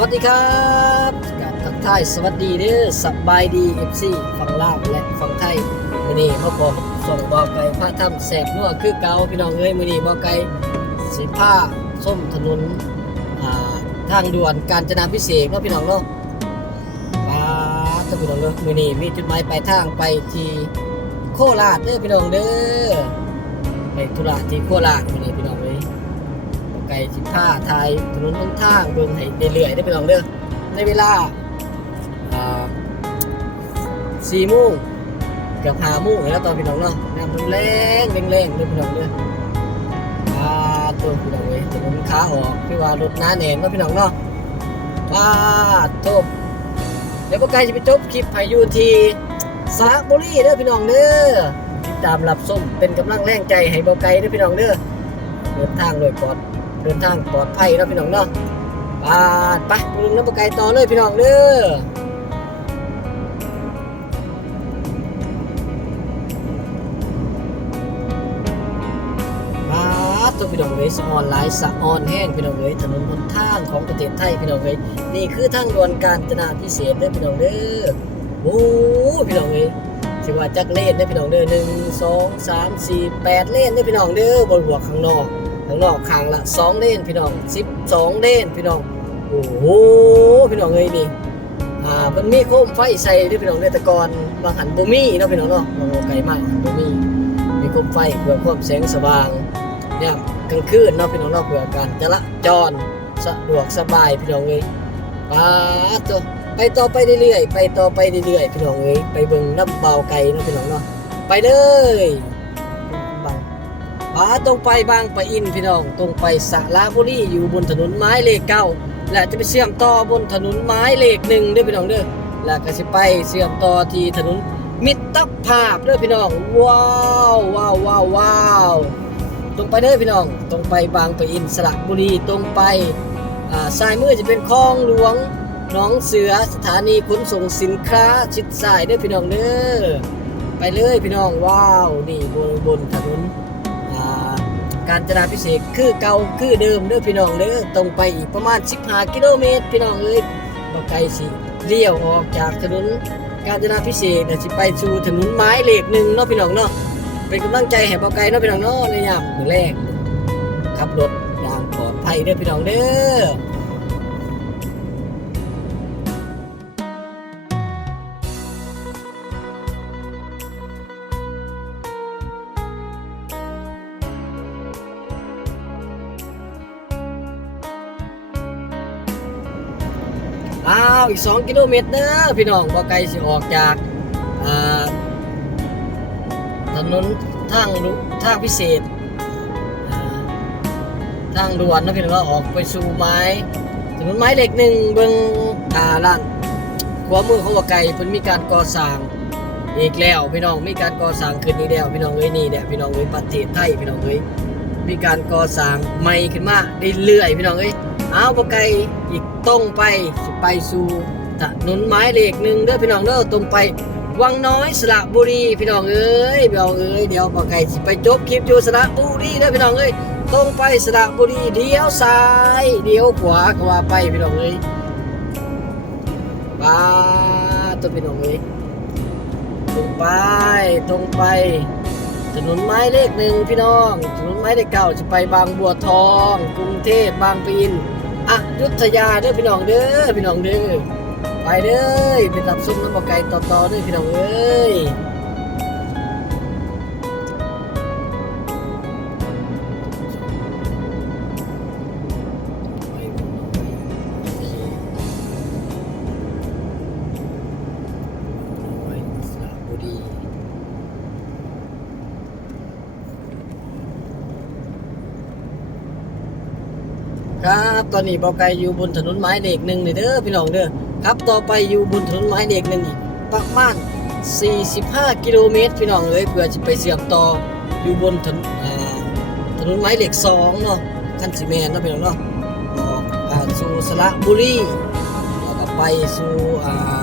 วัสดีครับกับทักทายสวัสดีเด้อสบายดี FC ฝั่งลาวและฝั่งไทยมือนี้พ่อผมส่งบอกไก่พระถ้ำแสบนัวคือเกาพี่น้องเอ้ยมือนี้บอกไก่สิผ้าส้มถนนทางด่วนกาญจนาพิเศษกเนาะพี่น้องเนาะป้าดเจ้าพี่น้องเนาะมือนี้มีจุดหมายปลายทางไปที่โคราชเด้อพี่น้องเด้อไปธุระที่โคราชมือนี้พี่น้องเอ้ย ไก่สิผ้าไทยถนนต้นทางเบิ่งให้เรื่อยๆได้ไปลองเด้อในเวลาสี่โมงเกือบห้าโมงแล้วตอนพี่น้องเนาะน้ำแรงแรงแรงๆเด้อพี่น้องเด้ออ่าตัวพี่น้องเว้ยถนนขาออกพี่ว่ารถน้าแหนมเนาะพี่น้องเนาะอ่าโทษเดี๋ยวพวกไก่จะไปจบคลิปให้อยู่ที่สระบุรีเด้อพี่น้องเด้อติดตามรับส้มเป็นกำลังแรงใจให้เบาไก่เด้อพี่น้องเด้อเดินทางโดยปลอด เดินทางปลอดภัยนะพี่น้องเนาะปาดไปปรุงน้ำปลาไก่ต่อเลยพี่น้องเด้อปาตัวพี่น้องเลยสออนหลายสะออนแห้งพี่น้องเลยถนนหนทางของประเทศไทยพี่น้องเลยนี่คือทางด่วนกาญจนาพิเศษเด้อพี่น้องเด้อโอ้พี่น้องเลยสิว่าจักเล่นเด้อพี่น้องเด้อหนึ่งสองสามสี่แปดเล่นเด้อพี่น้องเด้อบนหัวข้างนอก ข้างนอกข้างละ2เลนพี่น้อง12เลนพี่น้องโอ้โหพี่น้องเอ้ยนี่อ่ามันมีโคมไฟใส่ด้วยพี่น้องเด้อแตะกอนบางหันบ่มีเนาะพี่น้องเนาะบางไกลมากบ่มีมีโคมไฟเพื่อความแสงสว่างเนี่ยกลางคืนเนาะพี่น้องเนาะเพื่อการจราจรสะดวกสบายพี่น้องเอ้ยปาตัวไปต่อไปเรื่อยๆไปต่อไปเรื่อยๆพี่น้องเอ้ยไปเบิ่งน้ำเบาไก่เนาะพี่น้องเนาะไปเลย ปาตรงไปบางปะอินพี่น้อง ตรงไปสระบุรีอยู่บนถนนไม้เลขเก้าและจะไปเชื่อมต่อบนถนนไม้เลขหนึ่งด้อพี่น้องเด้อแล้วก็จะไปเชื่อมต่อที่ถนนมิตรภาพเด้อพี่น้องว้าวว้าวว้าวว้าวตรงไปเด้อพี่น้องตรงไปบางปะอินสระบุรีตรงไปอ่าซ้ายมือจะเป็นคลองหลวงหนองเสือสถานีขนส่งสินค้าชิดซ้ายเด้อพี่น้องเด้อไปเลยพี่น้องว้าวนี่บนบนถนน การจราพิเศษคือเก่าคือเดิมเด้อพี่น้องเด้อตรงไปอีกประมาณ 15 กิโลเมตร พี่น้องเอ้ยบ่ไกลสิเลี้ยวออกจากถนนการจราพิเศษน่ะสิไปสู่ถนนไม้เหล็กหนึ่งเนาะพี่น้องเนาะเป็นกำลังใจให้บ่ไกลเนาะพี่น้องเนาะในยามมื้อแรกขับรถอย่างปลอดภัยเด้อพี่น้องเด้อ อ้าวอีก 2 กิโลเมตรเด้อพี่น้องบ่ไกลสิออกจากถนนทางทางพิเศษอ่าทางด่วนนะพี่น้องออกไปสู่ไม้ถนนไม้เหล็กหนึ่งเบิ่งอ่าร้านขวามือของบ่ไกลเพิ่นมีการก่อสร้างอีกแล้วพี่น้องมีการก่อสร้างขึ้นอีกแล้วพี่น้องเอ้ยนี่เนี่ยพี่น้องเอ้ยประเทศไทยพี่น้องเอ้ยมีการก่อสร้างใหม่ขึ้นมาเรื่อยๆพี่น้องเอ้ย เอาบ่ไกลอีกตรงไปสิไปสู่ถนนไม้เลขหนึ่งเด้อพี่น้องเด้อตรงไปวังน้อยสระบุรีพี่น้องเอ้ยพี่น้องเอ้ยเดี๋ยวบ่ไกลสิไปจบคลิปอยู่สระบุรีเด้อพี่น้องเอ้ยตรงไปสระบุรีเลี้ยวซ้ายเลี้ยวขวาก็ว่าไปพี่น้องเอ้ยป้าตัวพี่น้องเอ้ยตรงไปตรงไปถนนไม้เลขหนึ่งพี่น้องถนนไม้เลขเก้าจะไปบางบัวทอง กรุงเทพบางปะอิน อะยุทธยาเด้อพี่น้องเด้อพี่น้องเด้อไปเด้อไปตับซุ้มน้ำปลาไก่ต่อๆเด้อพี่น้องเอ้ย ครับตอนนี้เบาไกลอยู่บนถนนไม้เด็กหนึ่งเลยเด้อพี่น้องเด้อครับต่อไปอยู่บนถนนไม้เด็กหนึ่งอีกประมาณ45 กิโลเมตร พี่น้องเอ้ยเพื่อจะไปเสียบต่ออยู่บนถนนถนนไม้เหล็กสองเนาะคันสีแมนเนาะพี่น้องเนาะออกอ่าสู่สระบุรีแล้วก็ไปสู่อ่า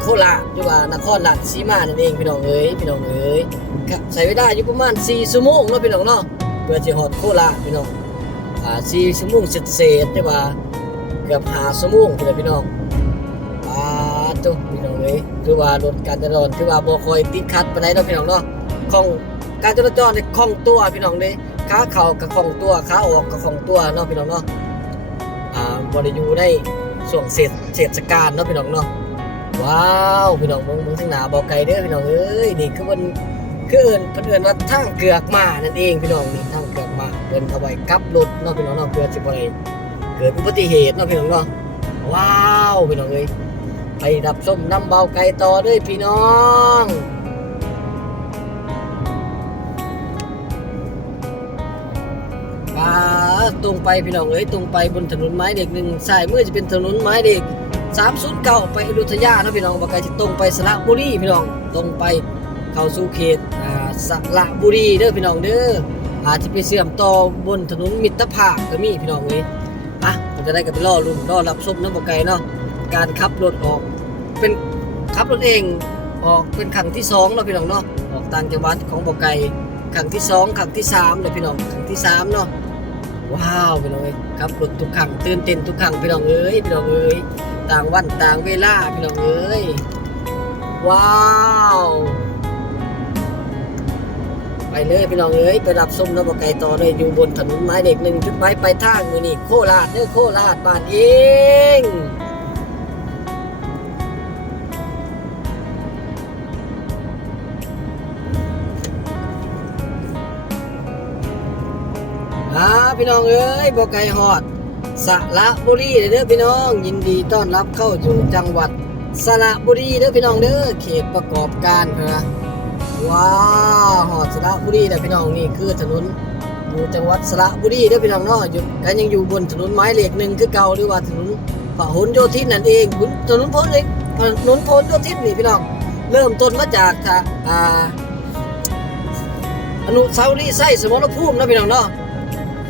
โคราชหรือว่านครราชสีมานั่นเองพี่น้องเอ้ยพี่น้องเอ้ยครับใช้เวลาอยู่ประมาณ4ชั่วโมงเนาะพี่น้องเนาะ เพื่อจะหอดโคราชพี่น้องอ่า4ชั่วโมงเศษๆได้ว่าเกือบ5ชั่วโมงพุ่นแหละพี่น้องอ่าตุพี่น้องเอ้ยคือว่ารถการจราจรคือว่าบ่คอยติดขัดปานใดเนาะพี่น้องเนาะของการจราจรนี่คล่องตัวพี่น้องเด้ขาเข้าก็คล่องตัวขาออกก็คล่องตัวเนาะพี่น้องเนาะอ่าบ่ได้อยู่ในช่วงเศษเศษการเนาะพี่น้องเนาะว้าวพี่น้องมืองมืองทางหนาบอกไกลเด้อพี่น้องเอ้ยนี่คือมัน คือเอินเพิ่นเอินว่าทางเกือกมานั่นเองพี่น้องนี่ทางเกือกมาเพิ่นเอาไว้กลับรถเนาะพี่น้องเนาะเพื่อสิบ่ได้เกิดอุบัติเหตุเนาะพี่น้องเนาะว้าวพี่น้องเอ้ยไปดับส้มน้ำเบาไกลต่อด้อพี่น้องปาตรงไปพี่น้องเอ้ยตรงไปบนถนนไม้เด็กหนึ่งสายมือจะเป็นถนนไม้เด็ก309ไปอยุธยาเนะพี่น้องบ่ไกลสิตรงไปสระบุรีพี่น้องตรงไป เข้าสู่เขตอ่าสระบุรีเด้อพี่น้องเด้ออาจจะไปเสื่อมต่อบนถนนมิตรภาพก็มีพี่น้องเอ้ยอะผมจะได้กันไปรอรุ่นรอรับชมน้ำบ่ไกลเนาะการขับรถออกเป็นขับรถเองออกเป็นครั้งที่สองเนาะพี่น้องเนาะออกต่างจังหวัดของบ่ไกลครั้งที่สองครั้งที่สามเลยพี่น้องครั้งที่สามเนาะว้าวพี่น้องเอ้ยขับรถทุกครั้งตื่นเต้นทุกครั้งพี่น้องเอ้ยพี่น้องเอ้ยต่างวันต่างเวลาพี่น้องเอ้ยว้าว ไปเลยพี่น้องเอ้ยไปรับส้มน้ำบกไก่ต่อเลยอยู่บนถนนไม้เด็กหนึ่งจุดไม้ไปทางมือนี่โคราชเด้อโคราชบ้านเองอ่าพี่น้องเอ้ยบกไก่ฮอดสระบุรีเด้อพี่น้อง ยินดีต้อนรับเข้าสู่จังหวัดสระบุรีเด้อพี่น้องเด้อเขตประกอบการนะ ว้าวหอดสระบุรีเด้อพี่น้องนี่คือถนนอยู่จังหวัดสระบุรีเด้อพี่น้องเนาะอยู่กันยังอยู่บนถนนไม้เหล็กหนึ่งคือเก่าหรือว่าถนนพหลโยธินนั่นเองถนนพหลเลยถนนพหลโยธินนี่พี่น้องเริ่มต้นมาจากอ่าอนุสาวรีย์ไส้สมรภูมินะพี่น้องเนาะ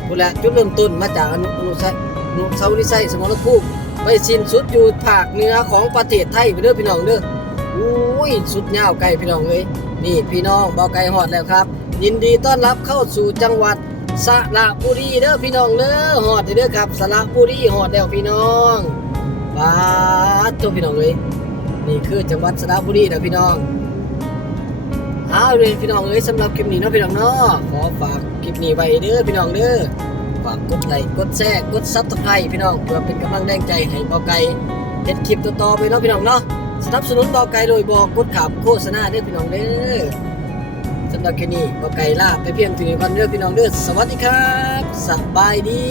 พูแลจุดเริ่มต้นมาจากอนุอนุสาวนุเซาลิไซสมรภูมิไปสิ้นสุดอยู่ภาคเหนือของประเทศไทยไปเด้อพี่น้องเด้อ อุ้ยสุดยาไกลพี่น้องเอ้ยนี่พี่น้องเบาไกลฮอดแล้วครับ ยินดีต้อนรับเข้าสู่จังหวัดสระบุรีเด้อพี่น้องเด้อฮอดเด้อครับสระบุรีฮอดแล้วพี่น้องบาดตัวพี่น้องเอ้ยนี่คือจังหวัดสระบุรีนะพี่น้องเอาเลยพี่น้องเอ้ยสำหรับคลิปนี้เนาะพี่น้องเนาะขอฝากคลิปนี้ไว้เด้อพี่น้องเด้อฝากกดไลค์กดแชร์กดซับสไครต์พี่น้องเพื่อเป็นกำลังแรงใจให้เบาไก่เฮ็ดคลิปต่อๆไปเนาะพี่น้องเนาะ สนับสนุนเบาไก่โดยบอกกดขับโฆษณาเด้อพี่น้องเด้อสำหรับแค่นี้เบาไก่ลาไปเพียงถึงก่อนเด้อพี่น้องเด้อสวัสดีครับ สบายดี